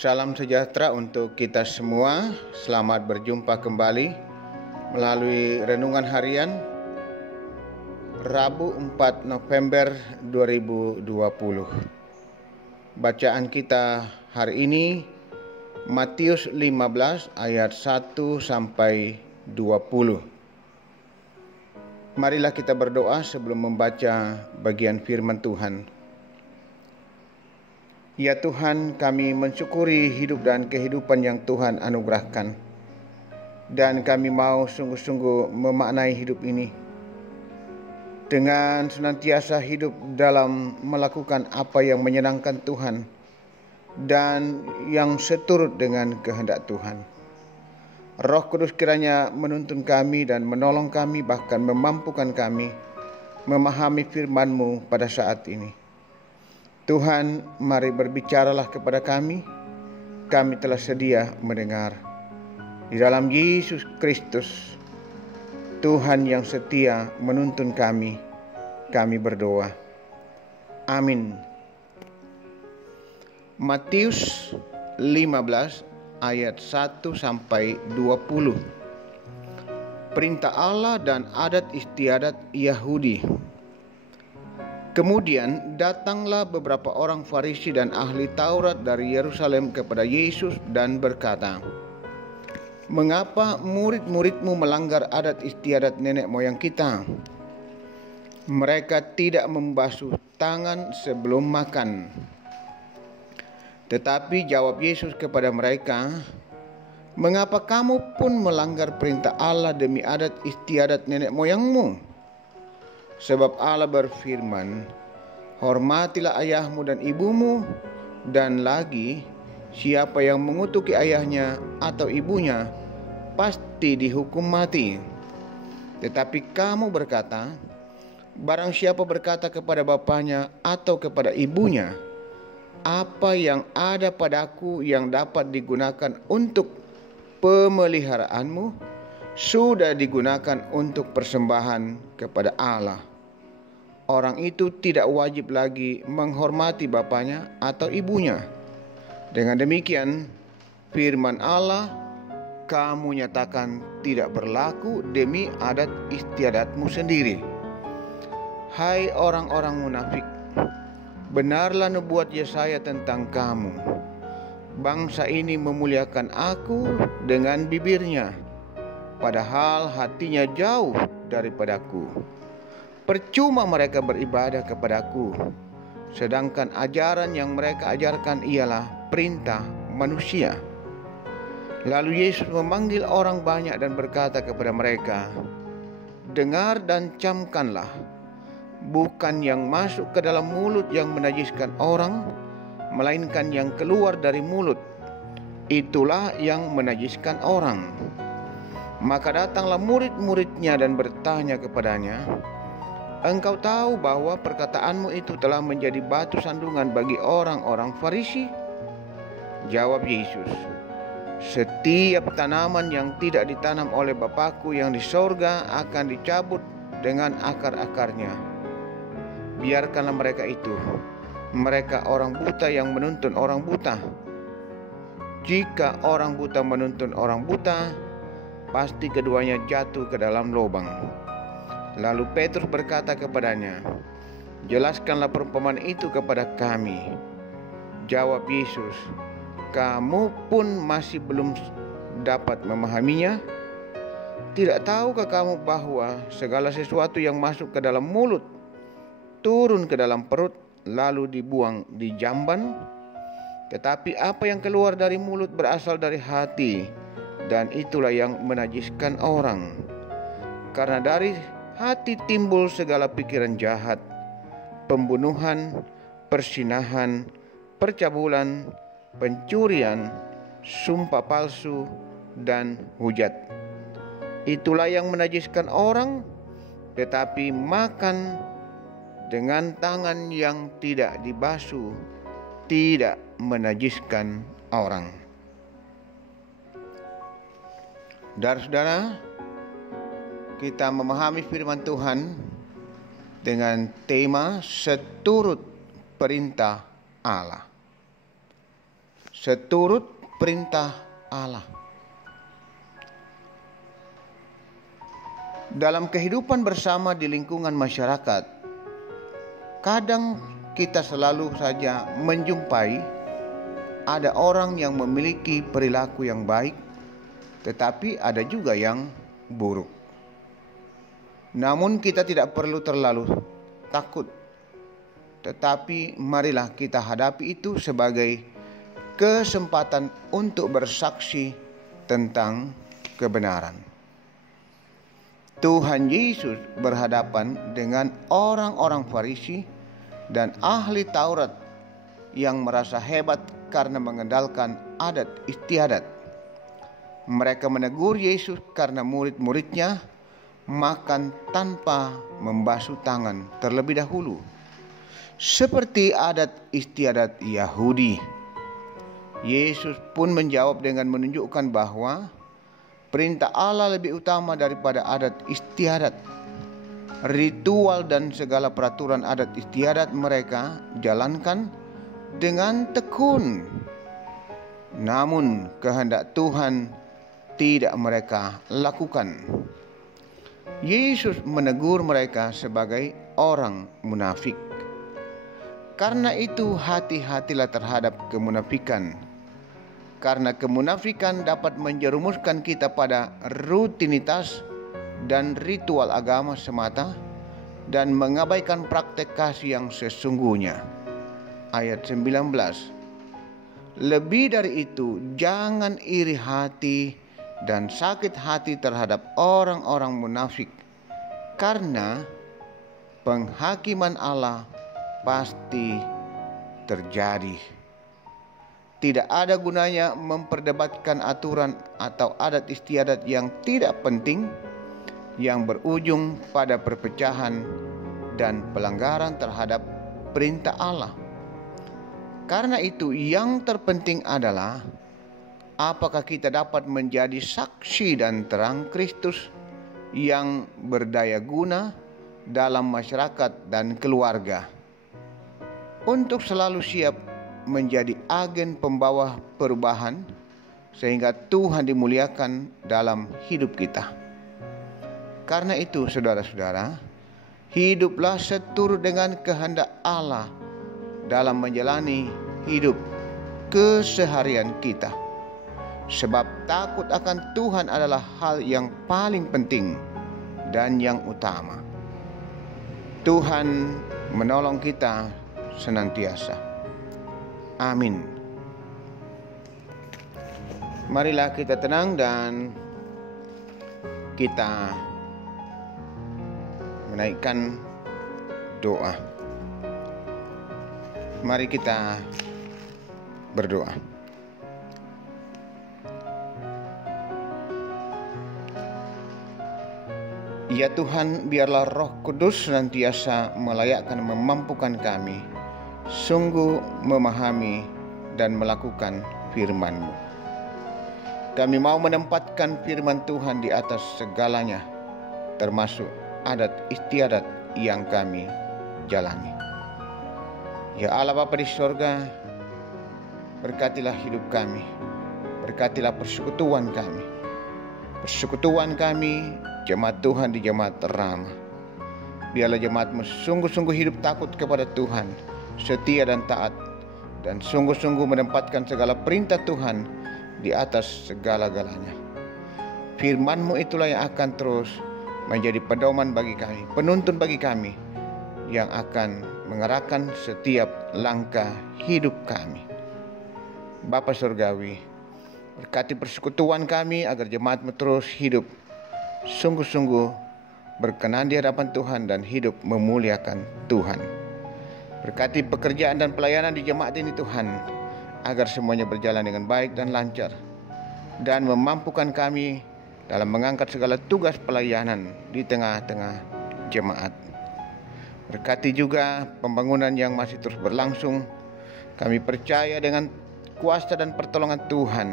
Salam sejahtera untuk kita semua. Selamat berjumpa kembali melalui renungan harian Rabu 4 November 2020. Bacaan kita hari ini Matius 15 ayat 1 sampai 20. Marilah kita berdoa sebelum membaca bagian firman Tuhan. Ya Tuhan, kami mensyukuri hidup dan kehidupan yang Tuhan anugerahkan. Dan kami mau sungguh-sungguh memaknai hidup ini dengan senantiasa hidup dalam melakukan apa yang menyenangkan Tuhan dan yang seturut dengan kehendak Tuhan. Roh Kudus kiranya menuntun kami dan menolong kami, bahkan memampukan kami memahami firman-Mu pada saat ini. Tuhan, mari berbicaralah kepada kami. Kami telah sedia mendengar. Di dalam Yesus Kristus, Tuhan yang setia menuntun kami berdoa. Amin. Matius 15 ayat 1 sampai 20. Perintah Allah dan adat istiadat Yahudi. Kemudian datanglah beberapa orang Farisi dan ahli Taurat dari Yerusalem kepada Yesus dan berkata, "Mengapa murid-murid-Mu melanggar adat istiadat nenek moyang kita? Mereka tidak membasuh tangan sebelum makan." Tetapi jawab Yesus kepada mereka, "Mengapa kamu pun melanggar perintah Allah demi adat istiadat nenek moyangmu? Sebab Allah berfirman, hormatilah ayahmu dan ibumu, dan lagi, siapa yang mengutuki ayahnya atau ibunya, pasti dihukum mati. Tetapi kamu berkata, barang siapa berkata kepada bapaknya atau kepada ibunya, apa yang ada padaku yang dapat digunakan untuk pemeliharaanmu, sudah digunakan untuk persembahan kepada Allah. Orang itu tidak wajib lagi menghormati bapaknya atau ibunya. Dengan demikian, firman Allah kamu nyatakan tidak berlaku demi adat istiadatmu sendiri. Hai orang-orang munafik, benarlah nubuat Yesaya tentang kamu. Bangsa ini memuliakan aku dengan bibirnya, padahal hatinya jauh daripadaku. Percuma mereka beribadah kepadaku, sedangkan ajaran yang mereka ajarkan ialah perintah manusia." Lalu Yesus memanggil orang banyak dan berkata kepada mereka, "Dengar dan camkanlah, bukan yang masuk ke dalam mulut yang menajiskan orang, melainkan yang keluar dari mulut, itulah yang menajiskan orang." Maka datanglah murid-muridnya dan bertanya kepadanya, "Engkau tahu bahwa perkataanmu itu telah menjadi batu sandungan bagi orang-orang Farisi?" Jawab Yesus, "Setiap tanaman yang tidak ditanam oleh Bapakku yang di sorga akan dicabut dengan akar-akarnya. Biarkanlah mereka itu. Mereka orang buta yang menuntun orang buta. Jika orang buta menuntun orang buta, pasti keduanya jatuh ke dalam lubang." Lalu Petrus berkata kepadanya, "Jelaskanlah perumpamaan itu kepada kami." Jawab Yesus, "Kamu pun masih belum dapat memahaminya? Tidak tahukah kamu bahwa segala sesuatu yang masuk ke dalam mulut turun ke dalam perut lalu dibuang di jamban? Tetapi apa yang keluar dari mulut berasal dari hati, dan itulah yang menajiskan orang. Karena dari hati timbul segala pikiran jahat, pembunuhan, persinahan, percabulan, pencurian, sumpah palsu, dan hujat. Itulah yang menajiskan orang, tetapi makan dengan tangan yang tidak dibasuh tidak menajiskan orang." Saudara-saudara, kita memahami firman Tuhan dengan tema seturut perintah Allah. seturut perintah Allah. Dalam kehidupan bersama di lingkungan masyarakat, kadang kita selalu saja menjumpai ada orang yang memiliki perilaku yang baik, tetapi ada juga yang buruk. Namun kita tidak perlu terlalu takut, tetapi marilah kita hadapi itu sebagai kesempatan untuk bersaksi tentang kebenaran. Tuhan Yesus berhadapan dengan orang-orang Farisi dan ahli Taurat yang merasa hebat karena mengandalkan adat istiadat. Mereka menegur Yesus karena murid-muridnya makan tanpa membasuh tangan terlebih dahulu, seperti adat istiadat Yahudi. Yesus pun menjawab dengan menunjukkan bahwa perintah Allah lebih utama daripada adat istiadat. Ritual dan segala peraturan adat istiadat mereka jalankan dengan tekun. Namun kehendak Tuhan tidak mereka lakukan. Yesus menegur mereka sebagai orang munafik. Karena itu hati-hatilah terhadap kemunafikan. Karena kemunafikan dapat menjerumuskan kita pada rutinitas dan ritual agama semata dan mengabaikan praktek kasih yang sesungguhnya. Ayat 19. Lebih dari itu, jangan iri hati dan sakit hati terhadap orang-orang munafik, karena penghakiman Allah pasti terjadi. Tidak ada gunanya memperdebatkan aturan atau adat istiadat yang tidak penting, yang berujung pada perpecahan dan pelanggaran terhadap perintah Allah. Karena itu yang terpenting adalah apakah kita dapat menjadi saksi dan terang Kristus yang berdaya guna dalam masyarakat dan keluarga, untuk selalu siap menjadi agen pembawa perubahan sehingga Tuhan dimuliakan dalam hidup kita. Karena itu saudara-saudara, hiduplah seturut dengan kehendak Allah dalam menjalani hidup keseharian kita. Sebab takut akan Tuhan adalah hal yang paling penting dan yang utama. Tuhan menolong kita senantiasa. Amin. Marilah kita tenang dan kita menaikkan doa. Mari kita berdoa. Ya Tuhan, biarlah Roh Kudus senantiasa melayakkan dan memampukan kami sungguh memahami dan melakukan firman-Mu. Kami mau menempatkan firman Tuhan di atas segalanya, termasuk adat istiadat yang kami jalani. Ya Allah Bapa di sorga, berkatilah hidup kami, berkatilah persekutuan kami, jemaat Tuhan di jemaat Rama. Biarlah jemaat-Mu sungguh-sungguh hidup takut kepada Tuhan, setia dan taat, dan sungguh-sungguh menempatkan segala perintah Tuhan di atas segala-galanya. Firman-Mu itulah yang akan terus menjadi pedoman bagi kami, penuntun bagi kami, yang akan mengarahkan setiap langkah hidup kami. Bapa Surgawi, berkati persekutuan kami agar jemaat-Mu terus hidup sungguh-sungguh berkenan di hadapan Tuhan dan hidup memuliakan Tuhan. Berkati pekerjaan dan pelayanan di jemaat ini Tuhan, agar semuanya berjalan dengan baik dan lancar, dan memampukan kami dalam mengangkat segala tugas pelayanan di tengah-tengah jemaat. Berkati juga pembangunan yang masih terus berlangsung. Kami percaya dengan kuasa dan pertolongan Tuhan,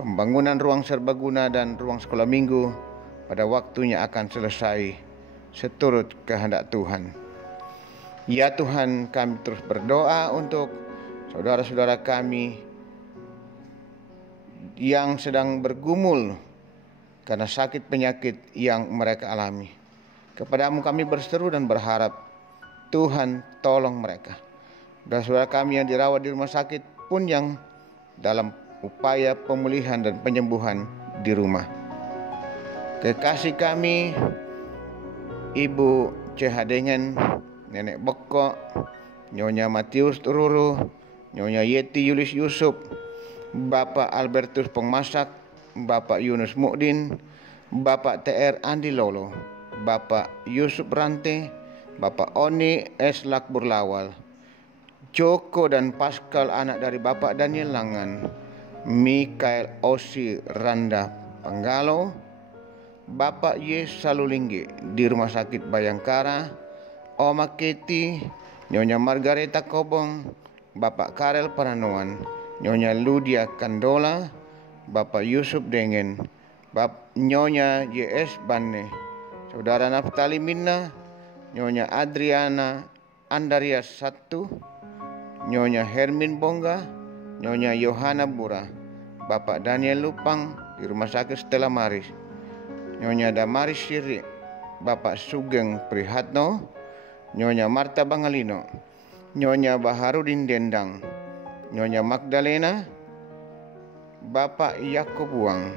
pembangunan ruang serbaguna dan ruang sekolah minggu pada waktunya akan selesai seturut kehendak Tuhan. Ya Tuhan, kami terus berdoa untuk saudara-saudara kami yang sedang bergumul karena sakit penyakit yang mereka alami. Kepadamu kami berseru dan berharap, Tuhan tolong mereka. Saudara kami yang dirawat di rumah sakit pun yang dalam upaya pemulihan dan penyembuhan di rumah. Kekasih kami, Ibu Cehadengen, Nenek Beko, Nyonya Matius Tururu, Nyonya Yeti Yulis Yusuf, Bapak Albertus Pengmasak, Bapak Yunus Mukdin, Bapak TR Andi Lolo, Bapak Yusuf Rante, Bapak Oni S. Lakbur Lawal, Joko dan Pascal anak dari Bapak Daniel Langan, Mikael Osi Randa Panggalo, Bapak Y. Salulingge di Rumah Sakit Bayangkara, Oma Keti, Nyonya Margareta Kobong, Bapak Karel Paranoan, Nyonya Ludia Kandola, Bapak Yusuf Dengen, Nyonya YS Banne, Saudara Naftali Minna, Nyonya Adriana Andarias 1, Nyonya Hermin Bongga, Nyonya Yohana Bura, Bapak Daniel Lupang di Rumah Sakit Stella Maris, Nyonya Damaris Siri, Bapak Sugeng Prihatno, Nyonya Marta Bangalino, Nyonya Baharudin Dendang, Nyonya Magdalena, Bapak Yakob Buang,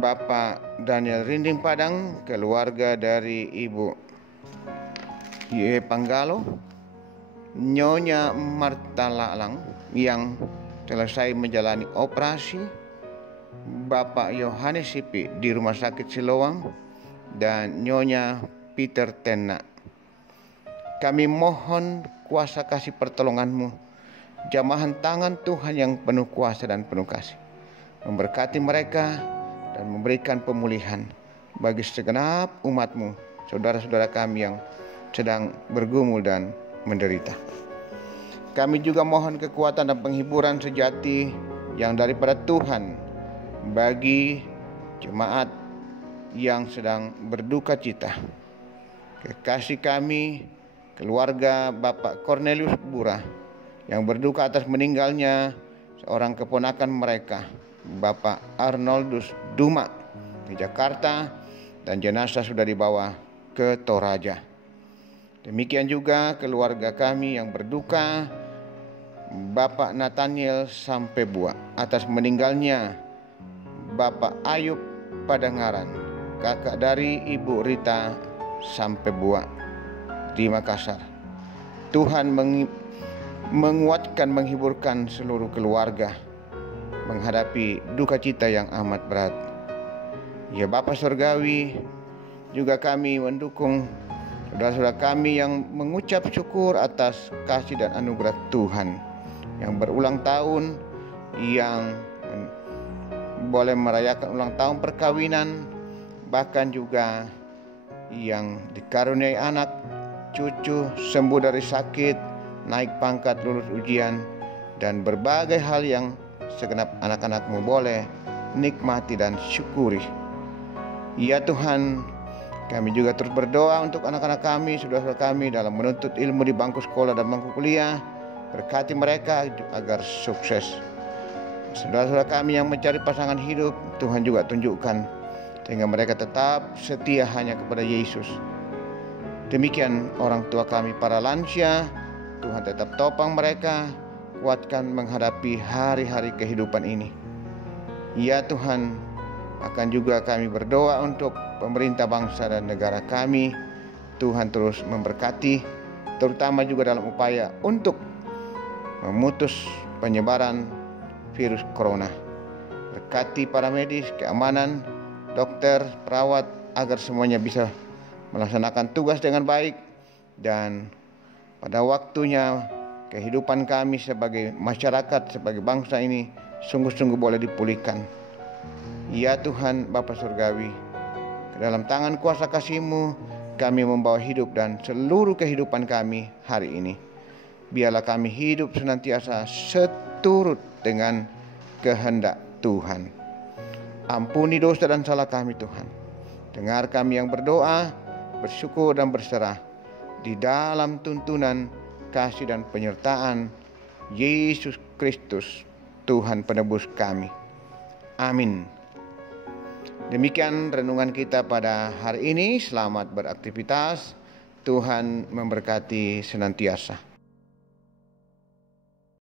Bapak Daniel Rinding Padang, keluarga dari Ibu Y. Panggalo, Nyonya Marta Lalang yang selesai menjalani operasi, Bapak Yohanes Sipi di Rumah Sakit Siloam, dan Nyonya Peter Tena. Kami mohon kuasa kasih pertolongan-Mu, jamahan tangan Tuhan yang penuh kuasa dan penuh kasih, memberkati mereka dan memberikan pemulihan bagi segenap umat-Mu, saudara-saudara kami yang sedang bergumul dan menderita. Kami juga mohon kekuatan dan penghiburan sejati yang daripada Tuhan bagi jemaat yang sedang berduka cita. Kekasih kami, keluarga Bapak Cornelius Bura yang berduka atas meninggalnya seorang keponakan mereka, Bapak Arnoldus Duma di Jakarta, dan jenazah sudah dibawa ke Toraja. Demikian juga keluarga kami yang berduka, Bapak Nathaniel Sampebua atas meninggalnya Bapak Ayub Padangaran, kakak dari Ibu Rita Sampebua di Makassar. Tuhan menguatkan, menghiburkan seluruh keluarga menghadapi duka cita yang amat berat. Ya Bapa Surgawi, juga kami mendukung saudara-saudara kami yang mengucap syukur atas kasih dan anugerah Tuhan yang berulang tahun, yang boleh merayakan ulang tahun perkawinan, bahkan juga yang dikaruniai anak, cucu, sembuh dari sakit, naik pangkat, lulus ujian, dan berbagai hal yang segenap anak-anak-Mu boleh nikmati dan syukuri. Ya Tuhan, kami juga terus berdoa untuk anak-anak kami, saudara-saudara kami dalam menuntut ilmu di bangku sekolah dan bangku kuliah. Berkati mereka agar sukses. Saudara-saudara kami yang mencari pasangan hidup, Tuhan juga tunjukkan sehingga mereka tetap setia hanya kepada Yesus. Demikian orang tua kami para lansia, Tuhan tetap topang mereka, kuatkan menghadapi hari-hari kehidupan ini. Ya Tuhan, akan juga kami berdoa untuk pemerintah bangsa dan negara kami. Tuhan terus memberkati, terutama juga dalam upaya untuk memutus penyebaran virus corona. Berkati para medis, keamanan, dokter, perawat, agar semuanya bisa melaksanakan tugas dengan baik, dan pada waktunya kehidupan kami sebagai masyarakat, sebagai bangsa ini sungguh-sungguh boleh dipulihkan. Ya Tuhan Bapa Surgawi, ke dalam tangan kuasa kasih-Mu kami membawa hidup dan seluruh kehidupan kami hari ini. Biarlah kami hidup senantiasa seturut dengan kehendak Tuhan. Ampuni dosa dan salah kami Tuhan. Dengar kami yang berdoa, bersyukur dan berserah di dalam tuntunan kasih dan penyertaan Yesus Kristus, Tuhan penebus kami. Amin. Demikian renungan kita pada hari ini. Selamat beraktivitas. Tuhan memberkati senantiasa.